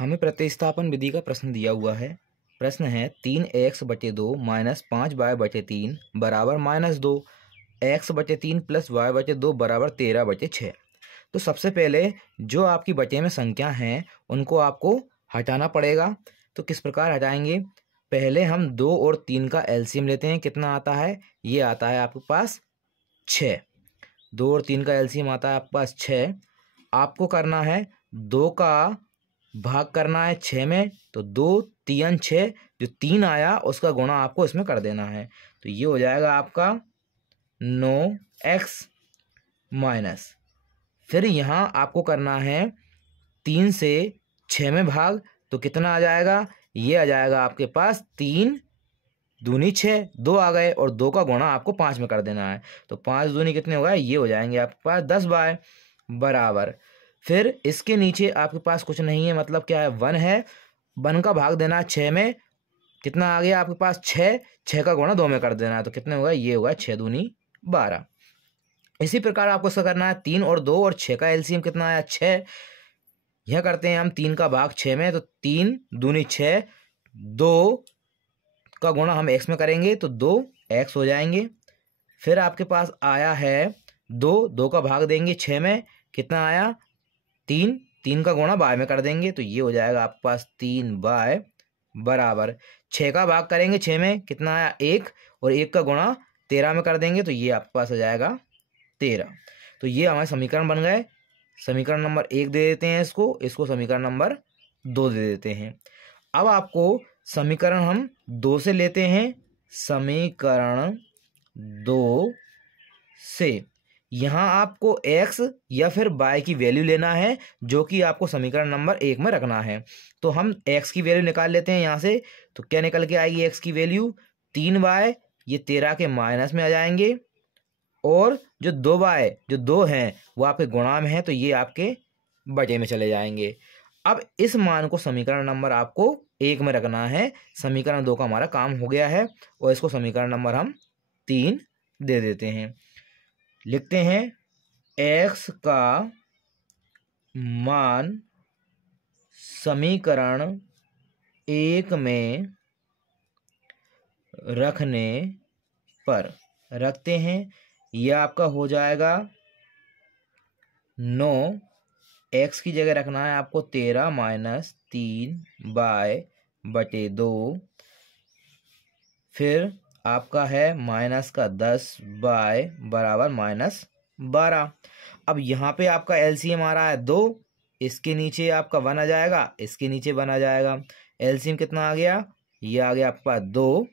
हमें प्रतिस्थापन विधि का प्रश्न दिया हुआ है। प्रश्न है 3x/2 माइनस 5y/3 बराबर -2, x/3 प्लस y/2 बराबर 13/6। तो सबसे पहले जो आपकी बचे में संख्या हैं उनको आपको हटाना पड़ेगा। तो किस प्रकार हटाएंगे? पहले हम 2 और 3 का एलसीएम लेते हैं। कितना आता है? ये आता है आपके पास 6। 2 और 3 का एलसीएम आता है आपके पास 6। आपको करना है 2 का भाग करना है 6 में, तो 2 3 6, जो 3 आया उसका गुणा आपको इसमें कर देना है। तो ये हो जाएगा आपका 9x माइनस, फिर यहाँ आपको करना है 3 से 6 में भाग, तो कितना आ जाएगा? ये आ जाएगा आपके पास 3 दूनी 6, 2 आ गए और 2 का गुणा आपको 5 में कर देना है। तो 5 दूनी कितने हो गए? ये हो जाएंगे आपके पास 10y बराबर। फिर इसके नीचे आपके पास कुछ नहीं है, मतलब क्या है? 1 है। 1 का भाग देना है 6 में, कितना आ गया आपके पास? 6। 6 का गुणा 2 में कर देना है, तो कितने होगा? ये होगा 6 दूनी 12। इसी प्रकार आपको इसका करना है 3 और 2 और 6 का एलसीएम कितना आया? 6। यह करते हैं हम 3 का भाग 6 में, तो 3 दूनी 6, 2 का गुणा हम x में करेंगे तो 2x हो जाएंगे। फिर आपके पास आया है 2 का भाग देंगे 6 में, कितना आया? 3। 3 का गुणा y में कर देंगे, तो ये हो जाएगा आपके पास 3y बराबर। 6 का भाग करेंगे 6 में, कितना आया? 1, और 1 का गुणा 13 में कर देंगे, तो ये आपके पास हो जाएगा 13। तो ये हमारे समीकरण बन गए। समीकरण नंबर 1 दे देते हैं इसको समीकरण नंबर 2 दे देते हैं। अब आपको समीकरण हम 2 से लेते हैं। समीकरण 2 से यहाँ आपको x या फिर y की वैल्यू लेना है, जो कि आपको समीकरण नंबर 1 में रखना है। तो हम x की वैल्यू निकाल लेते हैं यहाँ से। तो क्या निकल के आएगी x की वैल्यू? 3y, ये 13 के माइनस में आ जाएंगे, और जो 2y जो 2 हैं वो आपके गुणा में है, तो ये आपके बटे में चले जाएंगे। अब इस मान को समीकरण नंबर आपको 1 में रखना है। समीकरण 2 का हमारा काम हो गया है, और इसको समीकरण नंबर हम 3 दे देते हैं। लिखते हैं x का मान समीकरण 1 में रखने पर रखते हैं। यह आपका हो जाएगा 9, x की जगह रखना है आपको 13 माइनस 3y/2, फिर आपका है माइनस का 10y बराबर -12। अब यहाँ पे आपका एलसीएम आ रहा है 2, इसके नीचे आपका 1 आ जाएगा, इसके नीचे 1 आ जाएगा। एलसीएम कितना आ गया? ये आ गया आपका 2।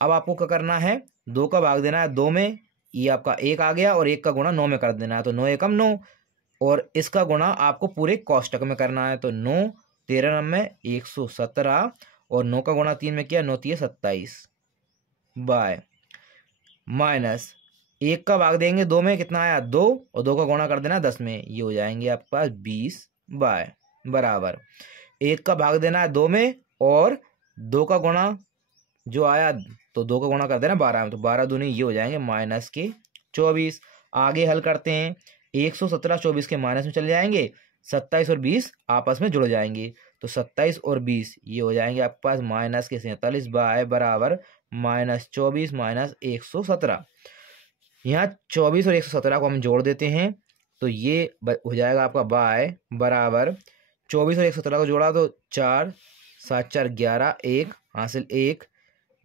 अब आपको क्या करना है? 2 का भाग देना है 2 में, ये आपका 1 आ गया, और 1 का गुणा 9 में कर देना है, तो 9 एकम 9, और इसका गुणा आपको पूरे कोष्टक में करना है। तो 9 13 में 117, और 9 का गुणा 3 में किया, 9 3 27 बाय माइनस 1 का भाग देंगे 2 में, कितना आया? 2, और 2 का गुणा कर देना 10 में, ये हो जाएंगे आपके पास 20 बाय बराबर 1 का भाग देना है 2 में, और 2 का गुणा जो आया, तो 2 का गुणा कर देना 12 में, तो 12 दूनी ये हो जाएंगे -24। आगे हल करते हैं। 117 24 के माइनस में चले जाएंगे, 27 और 20 आपस में जुड़ जाएंगे, तो 27 और 20 ये हो जाएंगे आपके पास -47 बाय बराबर -24 माइनस 117। यहाँ 24 और 117 को हम जोड़ देते हैं, तो ये हो जाएगा आपका बाय बराबर 24 और 117 को जोड़ा तो 4 7 4 11, 1 हासिल 1,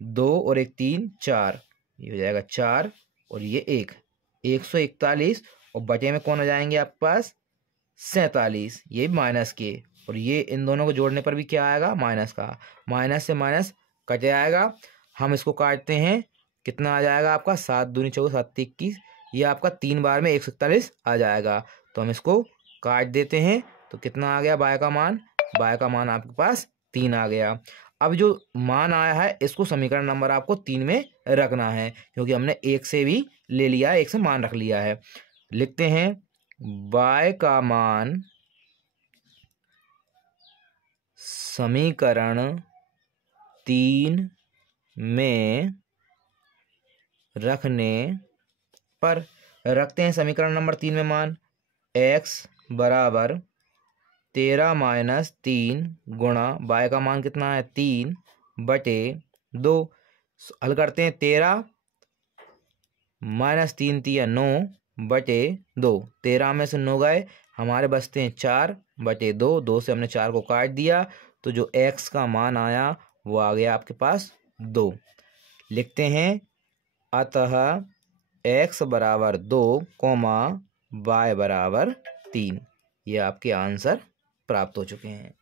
2 और 1 3 4, ये हो जाएगा 4 और ये 1, 141, और बटे में कौन आ जाएंगे आपके पास? 47, ये माइनस के, और ये इन दोनों को जोड़ने पर भी क्या आएगा? माइनस का। माइनस से माइनस कटे आएगा। हम इसको काटते हैं, कितना आ जाएगा आपका? 7 दूनी 24, 7 21, ये आपका 3 बार में 141 आ जाएगा। तो हम इसको काट देते हैं, तो कितना आ गया बाय का मान? बाय का मान आपके पास 3 आ गया। अब जो मान आया है इसको समीकरण नंबर आपको 3 में रखना है, क्योंकि हमने 1 से भी ले लिया है, 1 से मान रख लिया है। लिखते हैं y का मान समीकरण 3 में रखने पर रखते हैं। समीकरण नंबर 3 में मान x बराबर 13 माइनस 3 गुणा y का मान कितना है 3 बटे 2। हल करते हैं 13 माइनस 3 तिया 9 बटे 2। 13 में से 9 गए, हमारे बचते हैं 4 बटे 2। 2 से हमने 4 को काट दिया, तो जो x का मान आया वो आ गया आपके पास 2। लिखते हैं अतः x बराबर 2 कोमा y बराबर 3। ये आपके आंसर प्राप्त हो चुके हैं।